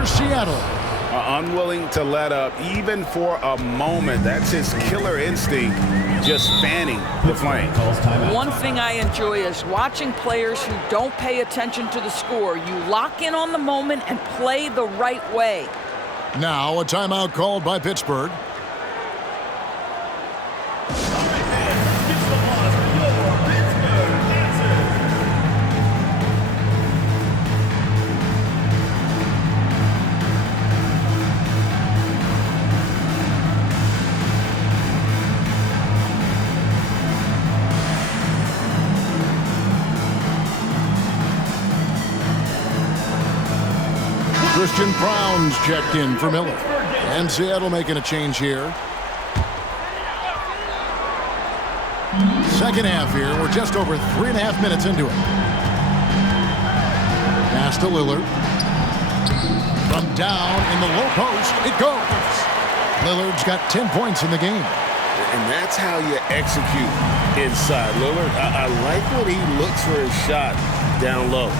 for Seattle. Unwilling to let up even for a moment. That's his killer instinct, just fanning the flame. One thing I enjoy is watching players who don't pay attention to the score. You lock in on the moment and play the right way. Now a timeout called by Pittsburgh. Christian Brown's checked in for Miller. And Seattle making a change here. Second half here. We're just over 3.5 minutes into it. Pass to Lillard. From down in the low post, it goes. Lillard's got 10 points in the game. And that's how you execute inside. Lillard, I like when he looks for his shot down low.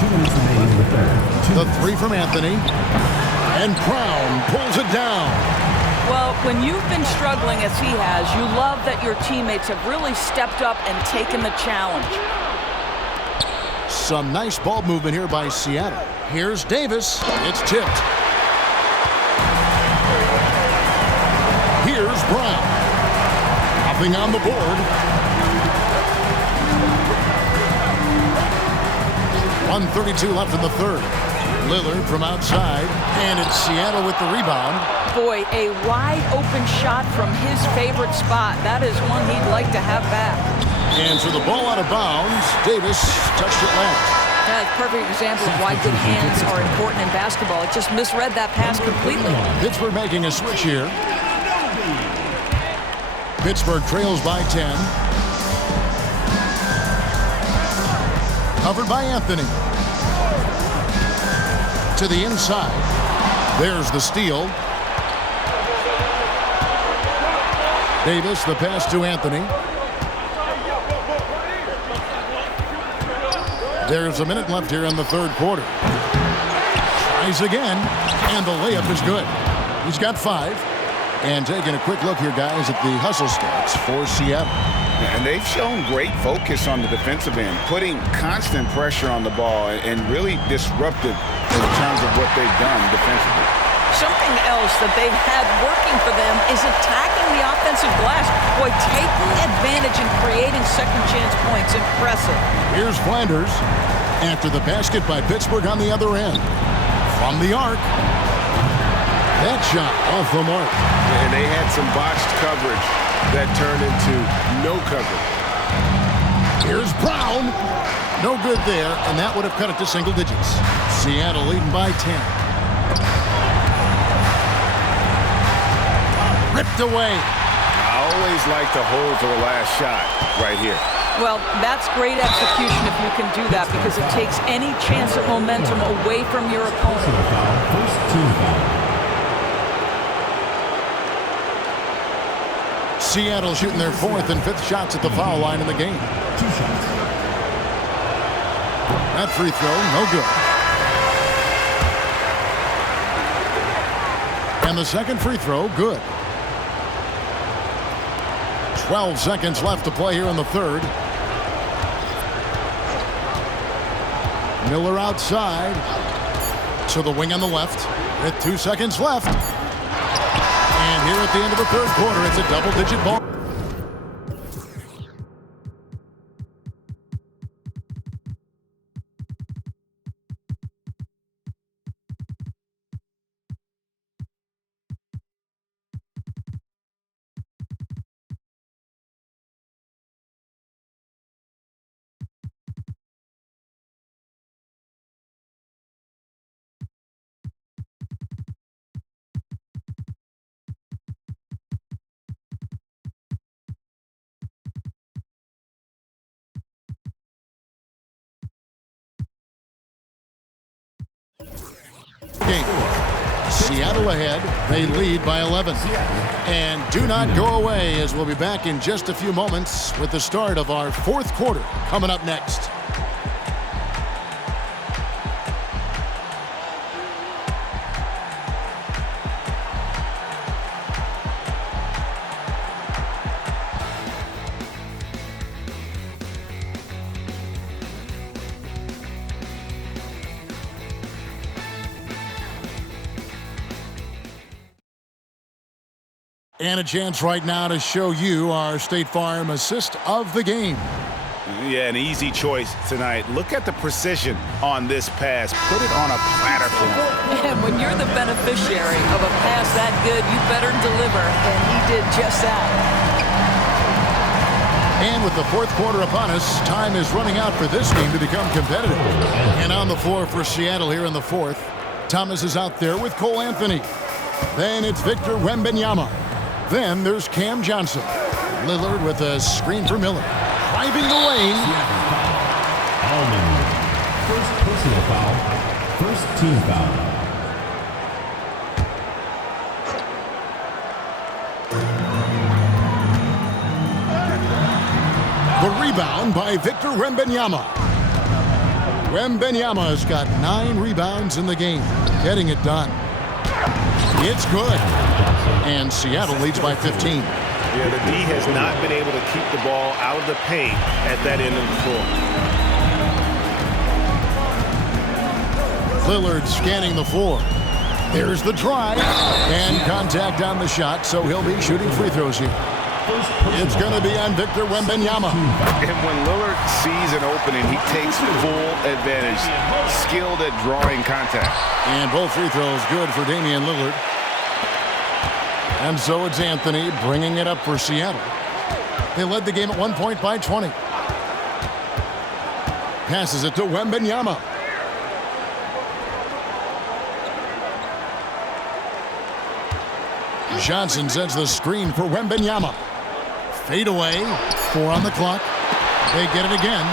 2 minutes remaining in the third. The three from Anthony. And Brown pulls it down. Well, when you've been struggling as he has, you love that your teammates have really stepped up and taken the challenge. Some nice ball movement here by Seattle. Here's Davis. It's tipped. Here's Brown. Nothing on the board. 1:32 left in the third. Lillard from outside, and it's Seattle with the rebound. Boy, a wide open shot from his favorite spot. That is one he'd like to have back. And so the ball out of bounds. Davis touched it last. That's a perfect example of why good hands are important in basketball. It just misread that pass completely. Pittsburgh making a switch here. Pittsburgh trails by 10. Covered by Anthony. To the inside. There's the steal. Davis, the pass to Anthony. There's a minute left here in the third quarter. Tries again, and the layup is good. He's got 5. And taking a quick look here, guys, at the hustle stats for Seattle. And they've shown great focus on the defensive end, putting constant pressure on the ball and really disruptive in terms of what they've done defensively. Something else that they've had working for them is attacking the offensive glass. Boy, taking advantage and creating second chance points. Impressive. Here's Flanders after the basket by Pittsburgh on the other end. From the arc. That shot off the mark. And they had some botched coverage that turned into no coverage. Here's Brown. No good there, and that would have cut it to single digits. Seattle leading by 10. Ripped away. I always like to hold for the last shot right here. Well, that's great execution if you can do that, because it takes any chance of momentum away from your opponent. First team foul. Seattle shooting their 4th and 5th shots at the foul line in the game. 2 shots. That free throw, no good. And the second free throw, good. 12 seconds left to play here in the third. Miller outside. To the wing on the left with 2 seconds left. And here at the end of the third quarter, it's a double-digit ball. Game. Seattle ahead. They lead by 11. And do not go away, as we'll be back in just a few moments with the start of our fourth quarter coming up next. And a chance right now to show you our State Farm assist of the game. Yeah, an easy choice tonight. Look at the precision on this pass. Put it on a platter for him. And when you're the beneficiary of a pass that good, you better deliver, and he did just that. And with the fourth quarter upon us, time is running out for this game to become competitive. And on the floor for Seattle here in the fourth, Thomas is out there with Cole Anthony. Then it's Victor Wembanyama. Then there's Cam Johnson. Lillard with a screen for Miller. Driving the lane. Allman. First personal foul. First team foul. The rebound by Victor Wembanyama. Wembanyama's got 9 rebounds in the game, getting it done. It's good. And Seattle leads by 15. Yeah, the D has not been able to keep the ball out of the paint at that end of the floor. Lillard scanning the floor. There's the drive. And contact on the shot, so he'll be shooting free throws here. It's going to be on Victor Wembanyama. And when Lillard sees an opening, he takes full advantage. Skilled at drawing contact. And both free throws good for Damian Lillard. And so it's Anthony bringing it up for Seattle. They led the game at 1 point by 20. Passes it to Wembanyama. Johnson sends the screen for Wembanyama. Fade away. 4 on the clock. They get it again.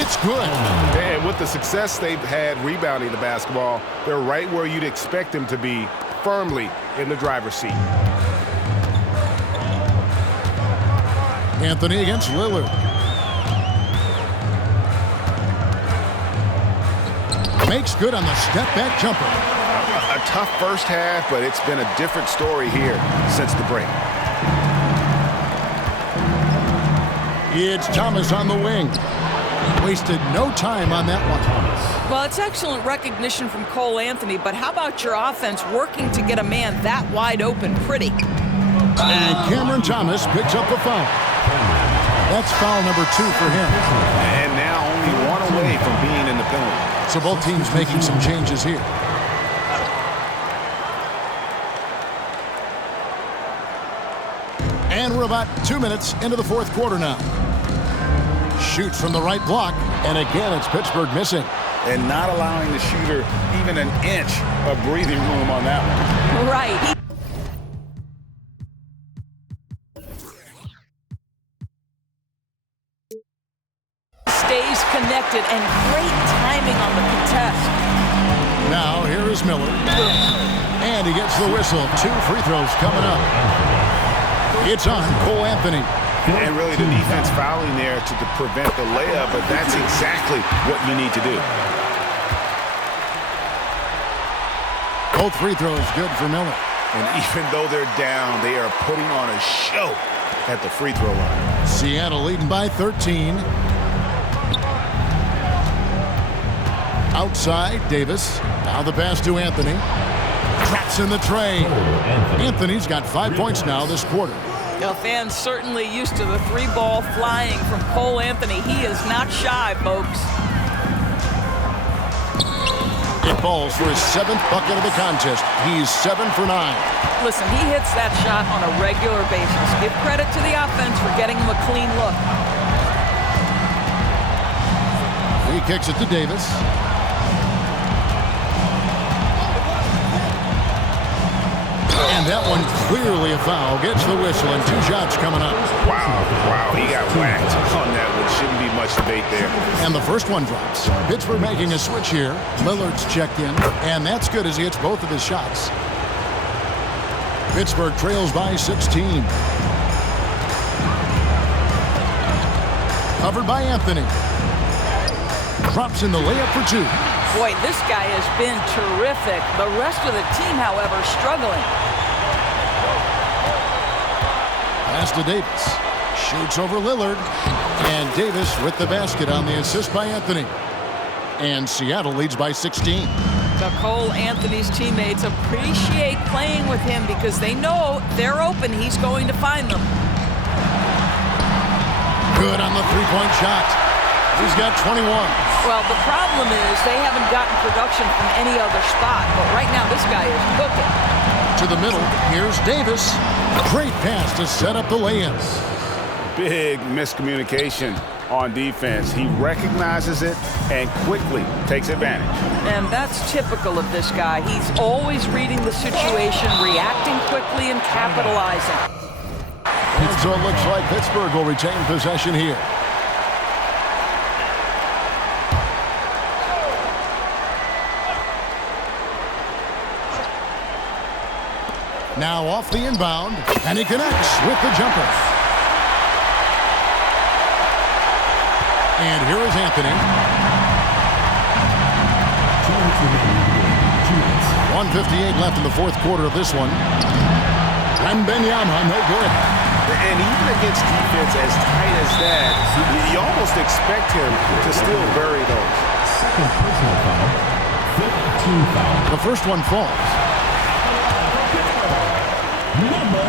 It's good. And with the success they've had rebounding the basketball, they're right where you'd expect them to be, firmly in the driver's seat. Anthony against Lillard. Makes good on the step-back jumper. A tough first half, but it's been a different story here since the break. It's Thomas on the wing. Wasted no time on that one. Well, it's excellent recognition from Cole Anthony, but how about your offense working to get a man that wide open pretty? And Cameron Thomas picks up the foul. That's foul number 2 for him. And now only 1 away from being in the penalty. So both teams making some changes here. And we're about 2 minutes into the fourth quarter now. Shoots from the right block, and again it's Pittsburgh missing. And not allowing the shooter even an inch of breathing room on that one. Right. Stays connected, and great timing on the contest. Now here is Miller. And he gets the whistle. 2 free throws coming up. It's on Cole Anthony. And really the defense fouling there to prevent the layup, but that's exactly what you need to do. Both free throws good for Miller. And even though they're down, they are putting on a show at the free throw line. Seattle leading by 13. Outside, Davis. Now the pass to Anthony. Traps in the tray. Anthony's got 5 points now this quarter. Now, fans certainly used to the 3-ball flying from Cole Anthony. He is not shy, folks. It falls for his 7th bucket of the contest. He's 7 for 9. Listen, he hits that shot on a regular basis. Give credit to the offense for getting him a clean look. He kicks it to Davis. And that one clearly a foul. Gets the whistle and 2 shots coming up. Wow, he got whacked on that one. Shouldn't be much debate there. And the first one drops. Pittsburgh making a switch here. Lillard's checked in, and that's good as he hits both of his shots. Pittsburgh trails by 16. Covered by Anthony. Drops in the layup for 2. Boy, this guy has been terrific. The rest of the team, however, struggling. Pass to Davis. Shoots over Lillard. And Davis with the basket on the assist by Anthony. And Seattle leads by 16. The Cole Anthony's teammates appreciate playing with him because they know they're open. He's going to find them. Good on the three-point shot. He's got 21. Well, the problem is they haven't gotten production from any other spot, but right now this guy is cooking. To the middle, here's Davis. Great pass to set up the lay-in. Big miscommunication on defense. He recognizes it and quickly takes advantage. And that's typical of this guy. He's always reading the situation, reacting quickly, and capitalizing. And so it looks like Pittsburgh will retain possession here. Now off the inbound, and he connects with the jumper. And here is Anthony. 1:58 left in the fourth quarter of this one. Wemby, no good. And even against defense as tight as that, you almost expect him to still bury those. Second personal foul. 15 foul. The first one falls. Number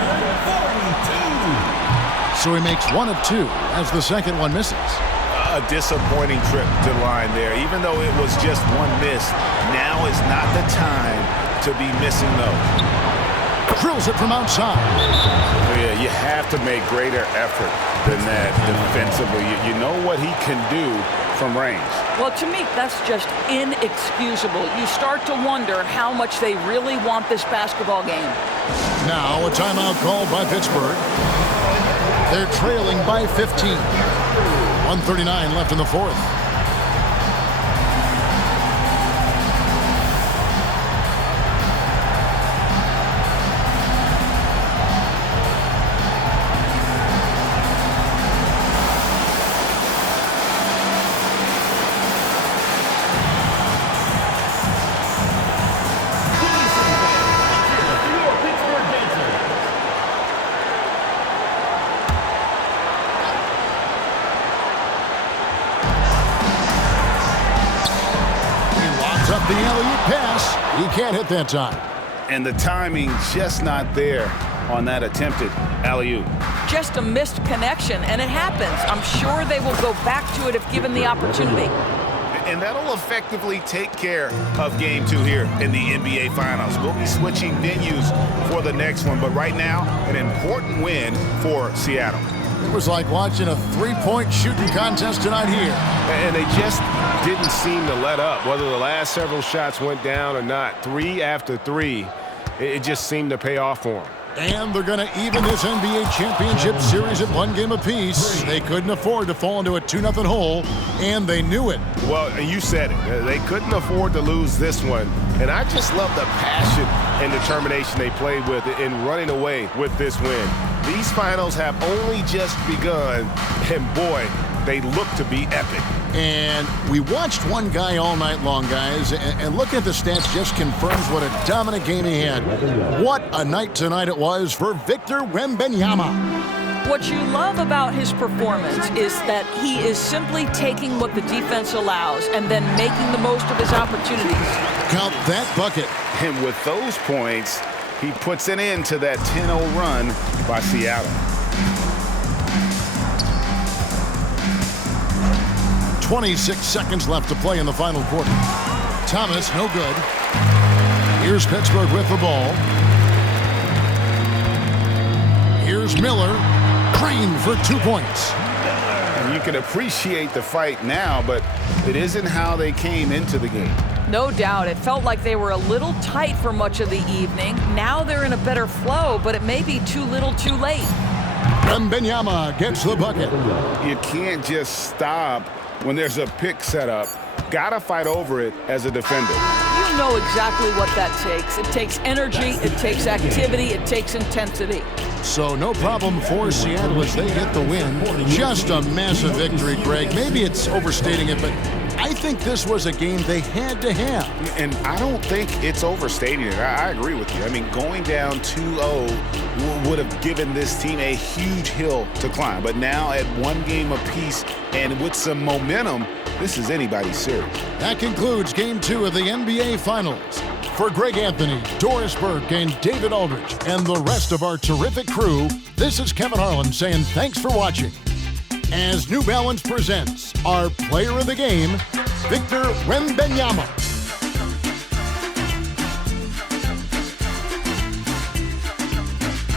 42. So he makes 1 of 2 as the second one misses. A disappointing trip to the line there. Even though it was just one miss, now is not the time to be missing those. Drills it from outside. Yeah, you have to make greater effort than that defensively. You know what he can do from range. Well, to me, that's just inexcusable. You start to wonder how much they really want this basketball game. Now a timeout called by Pittsburgh. They're trailing by 15. 1:39 left in the fourth. The alley-oop pass. He can't hit that time. And the timing just not there on that attempted alley-oop. Just a missed connection, and it happens. I'm sure they will go back to it if given the opportunity. And that'll effectively take care of game 2 here in the NBA Finals. We'll be switching venues for the next one, but right now, an important win for Seattle. It was like watching a three-point shooting contest tonight here. And they just didn't seem to let up. Whether the last several shots went down or not, 3 after 3, it just seemed to pay off for them. And they're going to even this NBA championship series at 1 game apiece. They couldn't afford to fall into a 2-0 hole, and they knew it. Well, you said it. They couldn't afford to lose this one. And I just love the passion and determination they played with in running away with this win. These finals have only just begun, and boy, they look to be epic. And we watched one guy all night long, guys, and looking at the stats just confirms what a dominant game he had. What a night tonight it was for Victor Wembanyama. What you love about his performance is that he is simply taking what the defense allows and then making the most of his opportunities. Count that bucket. And with those points, he puts an end to that 10-0 run by Seattle. 26 seconds left to play in the final quarter. Thomas, no good. Here's Pittsburgh with the ball. Here's Miller. Crane for 2 points. And you can appreciate the fight now, but it isn't how they came into the game. No doubt. It felt like they were a little tight for much of the evening. Now they're in a better flow, but it may be too little too late. Wembanyama gets the bucket. You can't just stop when there's a pick set up. Gotta fight over it as a defender. You know exactly what that takes. It takes energy, it takes activity, it takes intensity. So no problem for Seattle as they get the win. Just a massive victory, Greg. Maybe it's overstating it, but I think this was a game they had to have. And I don't think it's overstating it. I agree with you. I mean, going down 2-0 would have given this team a huge hill to climb. But now at one game apiece and with some momentum, this is anybody's series. That concludes Game 2 of the NBA Finals. For Greg Anthony, Doris Burke, and David Aldridge, and the rest of our terrific crew, this is Kevin Harlan saying thanks for watching. As New Balance presents our player of the game, Victor Wembanyama.